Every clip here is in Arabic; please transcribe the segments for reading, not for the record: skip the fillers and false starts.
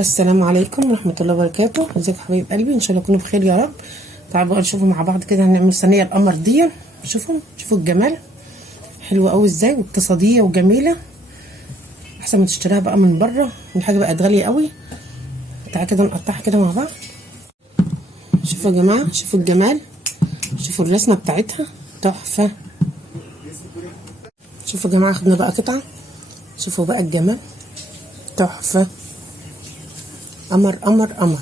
السلام عليكم ورحمة الله وبركاته. ازيكم حبايب قلبي؟ ان شاء الله تكونوا بخير يا رب. تعالوا بقى نشوفوا مع بعض كده هنعمل صينية القمر دي. شوفوا الجمال، حلوة قوي ازاي واقتصادية وجميلة، احسن ما تشتريها بقى من بره والحاجة بقت غالية قوي. تعالوا كده نقطعها كده مع بعض. شوفوا يا جماعة، شوفوا الجمال، شوفوا الرسمة بتاعتها تحفة. شوفوا يا جماعة، خدنا بقى قطعة، شوفوا بقى الجمال تحفة، قمر قمر قمر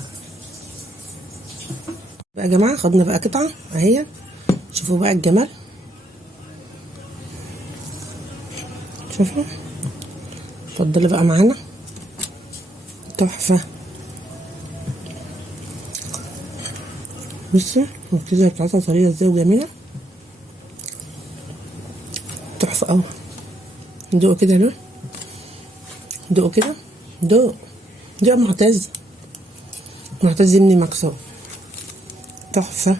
بقى يا جماعه. خدنا بقى قطعه اهي، شوفوا بقى الجمال، شوفوا. اتفضلي بقى معانا، تحفه. بصي الكيزه بتاعتها طريه ازاي وجميله، تحفه قوي. دوقوا كده له، دوقوا كده، دوق معتز ابني مكسور، تحفه،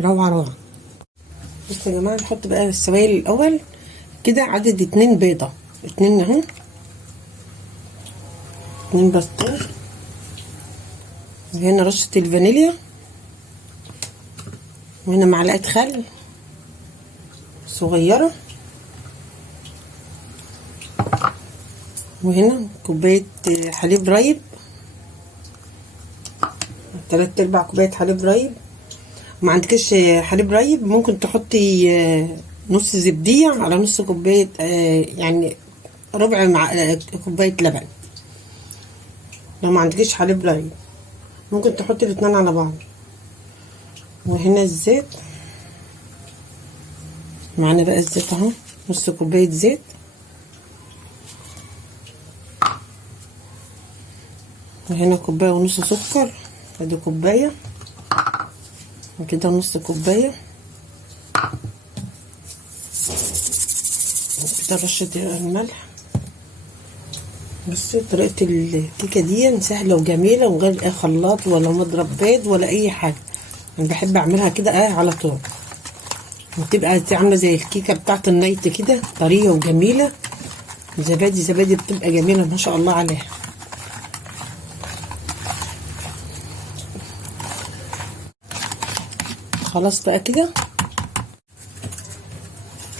روعه. بصوا يا جماعه، نحط بقى السوائل الاول كده، عدد 2 بيضه، 2 اهو، 2 بسطرمه، وهنا رشه الفانيليا، وهنا معلقه خل صغيره، وهنا كوبايه حليب رايب، 3/4 كوبايه حليب رايب. ما عندكش حليب رايب ممكن تحطي نص زبديه على نص كوبايه، يعني ربع كوبايه لبن. لو ما عندكش حليب رايب ممكن تحطي الاتنين على بعض. وهنا الزيت معانا بقى، الزيت اهو، نص كوبايه زيت، وهنا كوبايه ونص سكر، ادي كوبايه، وكده نص كوبايه، وكده رشه الملح. بصي طريقه الكيكه دي سهله وجميله، ومن غير اي خلاط ولا مضرب بيض ولا اي حاجه. انا بحب اعملها كده على طول، وتبقى عامله زي الكيكه بتاعت النايت كده، طريه وجميله، زبادي بتبقى جميله ما شاء الله عليها. خلاص بقى كده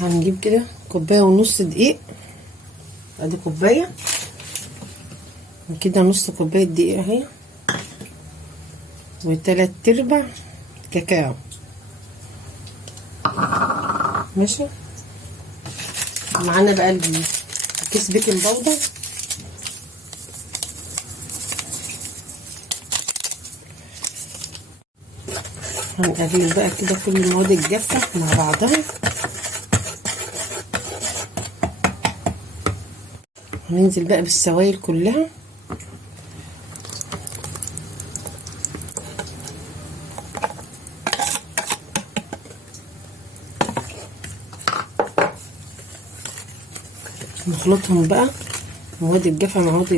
هنجيب كده كوبايه ونص دقيق، ادي كوبايه، وكده نص كوبايه دقيق اهي، و3/4 كاكاو، ماشي. معانا بقى كيس بيكنج باودر، هنقلب بقى كده كل المواد الجافه مع بعضها، وننزل بقى بالسوائل كلها، نخلطهم بقى، مواد الجافه مع مواد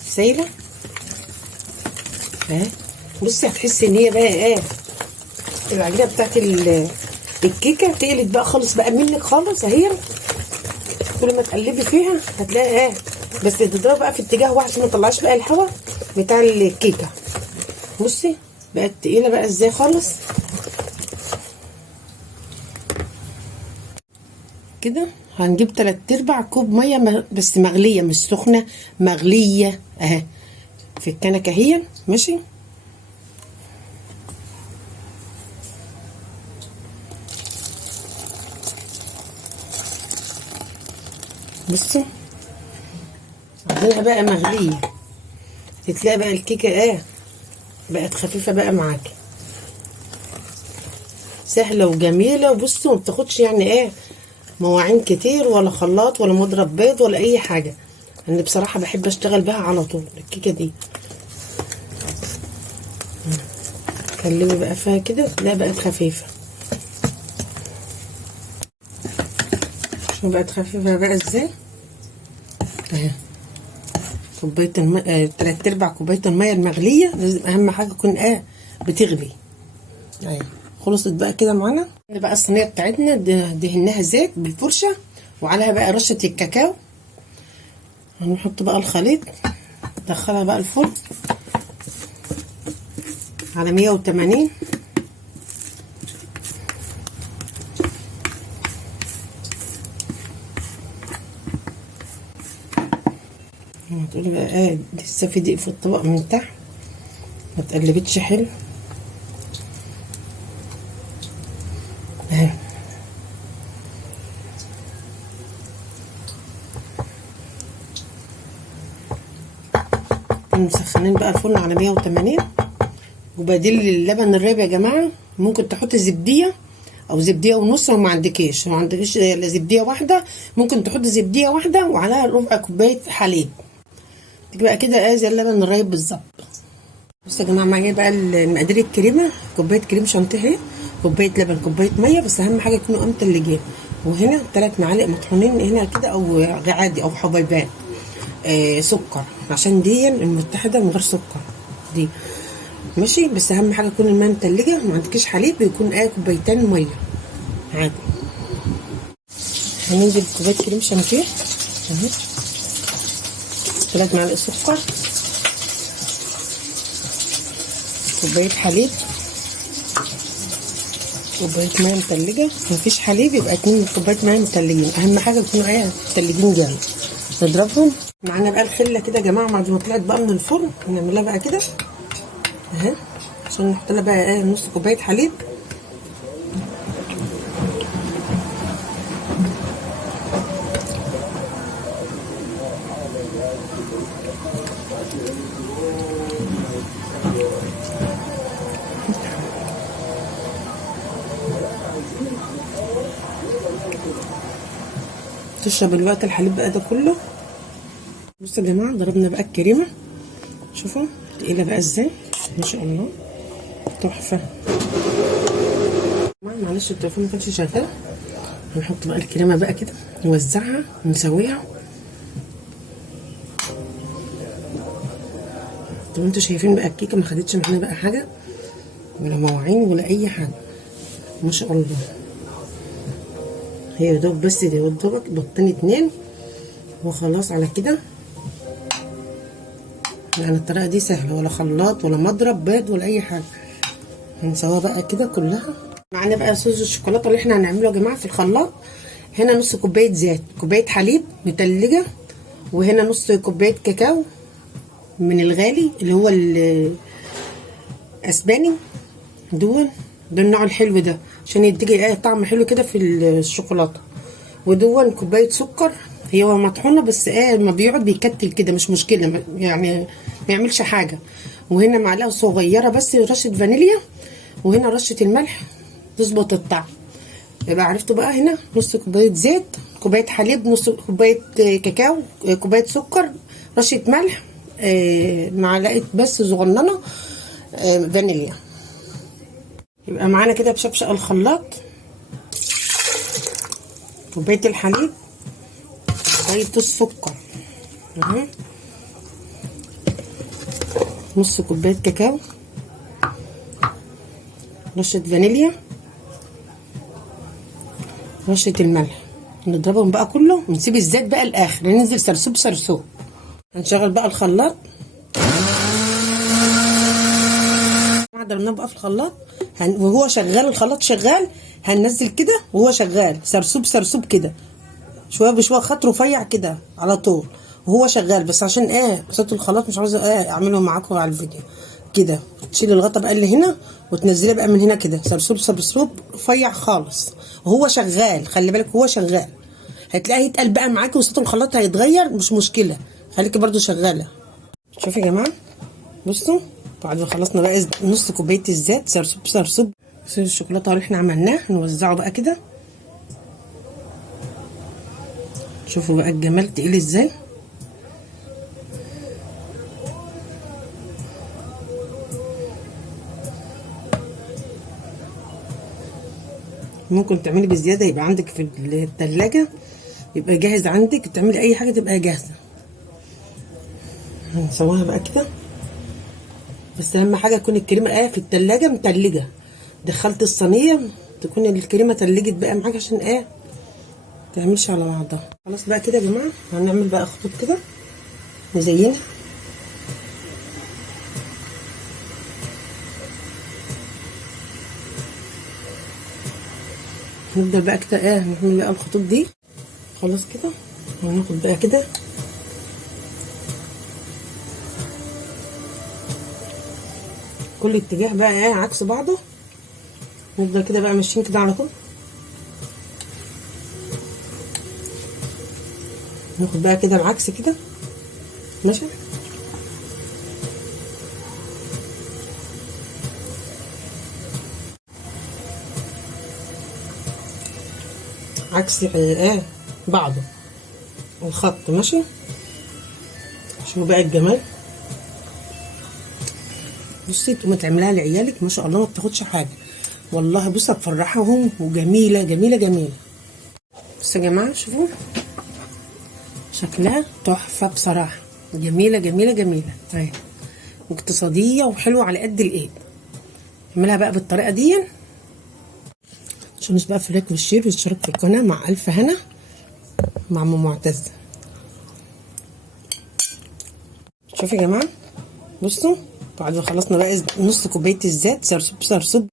السايله اهي. بصي هتحسي ان هي بقى العجينه بتاعت الكيكه تقلت بقى خالص بقى منك خالص اهي. كل ما تقلبي فيها هتلاقي بس تضربي بقى في اتجاه واحد عشان ما تطلعش بقى الهواء بتاع الكيكه. بصي بقت تقيله بقى ازاي خالص كده. هنجيب 3/4 كوب ميه بس مغليه مش سخنه، مغليه اهي في الكنكه اهي، ماشي. بصي عايزينها بقى مغليه، تلاقي بقى الكيكه بقت خفيفه بقى معاكي، سهله وجميله. وبصوا ما بتاخدش يعني مواعين كتير ولا خلاط ولا مضرب بيض ولا اي حاجه. انا بصراحه بحب اشتغل بها على طول الكيكه دي. قلبي بقى فيها كده تلاقيها بقت خفيفه. شوفوا بقت خفيفه بقى ازاي اهي. كوبايه 3/4 كوبايه الميه المغليه، لازم اهم حاجه تكون بتغلي اهي. خلصت بقى كده معانا بقى الصينيه بتاعتنا، دهناها زيت بالفرشه، وعليها بقى رشه الكاكاو هنحط بقى الخليط، ندخلها بقى الفرن على 180. هتقولي بقى لسه في دقيق في الطبق من تحت، ما تقلبتش حلو اهي. مسخنين بقى الفرن على 180. وبديل اللبن الرايب يا جماعه ممكن تحط زبديه او زبديه ونص، لو ما عندكيش الا زبديه واحده ممكن تحط زبديه واحده وعليها ربع كوبايه حليب، تبقى كده زي اللبن الرايب بالظبط. بصوا يا جماعه معايا بقى المقادير: الكريمه كوبايه كريم شانتيه، كوبايه لبن، كوبايه ميه، بس اهم حاجه يكونوا متلجين، وهنا 3 معالق مطحونين هنا كده او عادي او حبيبات سكر، عشان دي المتحده من غير سكر دي ماشي، بس اهم حاجه تكون الميه متلجه. ما عندكيش حليب يكون كوبايتين ميه عادي. هننزل بكوبايه كريم شانتيه اهي، 3 معالق سكر، كوبايه حليب، كوبايه ميه متلجه. مفيش حليب يبقى 2 كوبايه ميه متلجين، اهم حاجه يكونوا متلجين جامد. نضربهم. معانا بقى الخله كده يا جماعه بعد ما طلعت بقى من الفرن، هنعملها بقى كده اهي، عشان نحط لها بقى نص كوبايه حليب. تشرب الوقت الحليب بقى ده كله. بصوا يا جماعه ضربنا بقى الكريمه، شوفوا تقيله بقى ازاي ما شاء الله، تحفه. معلش التليفون ما كانش شغال. هنحط بقى الكريمه بقى كده، نوزعها ونسويها. طب انتوا شايفين بقى الكيكه ما خدتش معانا بقى حاجه ولا مواعين ولا اي حاجه ما شاء الله. هي دوب بس دي دوبك بطين 2 وخلاص على كده. يعني الطريقه دي سهله، ولا خلاط ولا مضرب بيض ولا اي حاجه. هنسويها بقى كده كلها. معانا بقى صوص الشوكولاته اللي احنا هنعمله يا جماعه في الخلاط. هنا نص كوبايه زيت، كوبايه حليب متلجه، وهنا نص كوبايه كاكاو من الغالي اللي هو الاسباني، ده النوع الحلو ده عشان يديكي طعم حلو كده في الشوكولاته. ودون كوبايه سكر، هو مطحونه بس ما بيقعد بيكتل كده مش مشكله، يعني ما يعملش حاجه. وهنا معلقه صغيره بس رشه فانيليا، وهنا رشه الملح تظبط الطعم. يبقى عرفتوا بقى هنا نص كوبايه زيت، كوبايه حليب، نص كوبايه كاكاو، كوبايه سكر، رشه ملح، معلقه بس صغننه فانيليا. يبقى معانا كده بشبشق الخلاط كوبايه الحليب، كوبايه السكر اهي، نص كوبايه كاكاو، رشه فانيليا، رشه الملح. نضربهم بقى كله ونسيب الزيت بقى الاخر، ننزل سرسوب سرسوب. هنشغل بقى الخلاط. ضربناه بقى في الخلاط وهو شغال، الخلاط شغال، هننزل كده وهو شغال سرسوب سرسوب كده، شويه بشويه، خط رفيع كده على طول وهو شغال. بس عشان صوت الخلاط مش عاوزه اعمله معاكم على الفيديو كده. تشيل الغطا بقى اللي هنا وتنزليه بقى من هنا كده سرسوب سرسوب رفيع خالص وهو شغال. خلي بالك هو شغال، هتلاقيه يتقل بقى معاكي وصوت الخلاط هيتغير، مش مشكله، خليكي برضو شغاله. شوفوا يا جماعه، بصوا بعد ما خلصنا بقى نص كوبايه الزيت سرسوب سرسوب صوص الشوكولاته اللي احنا عملناه، نوزعه بقى كده. شوفوا بقى الجمال تقيل ازاي. ممكن تعملي بزياده يبقى عندك في الثلاجه، يبقى جاهز عندك، تعملي اي حاجه تبقى جاهزه. هنسويها بقى كده، بس اهم حاجه تكون الكريمه في الثلاجه متلجه. دخلت الصينيه تكون الكريمه تلجت بقى معاك عشان تعملش على بعضها. خلاص بقى كده يا جماعه، هنعمل بقى خطوط كده نزينها. نبدأ بقى كده نعمل بقى الخطوط دي. خلاص كده هناخد بقى كده كل اتجاه بقى عكس بعضه. نفضل كده بقى ماشيين كده على طول. ناخد بقى كده العكس كده ماشي. عكس بعضه الخط ماشي. شوفوا بقى الجمال. بصي تقومي تعمليها لعيالك ما شاء الله ما بتاخدش حاجه والله. بصي هتفرحهم وجميله جميله جميله. بصوا يا جماعه شوفوا شكلها تحفه بصراحه. جميله جميله جميله اهي واقتصاديه وحلوه على قد الايد. اعملها بقى بالطريقه دي. عشان بقى في اللايك والشير والاشتراك في القناه. مع الف هنا مع ام معتز. شوفوا يا جماعه بصوا بعد ما خلصنا بقى نص كوبايه الزيت سرسوب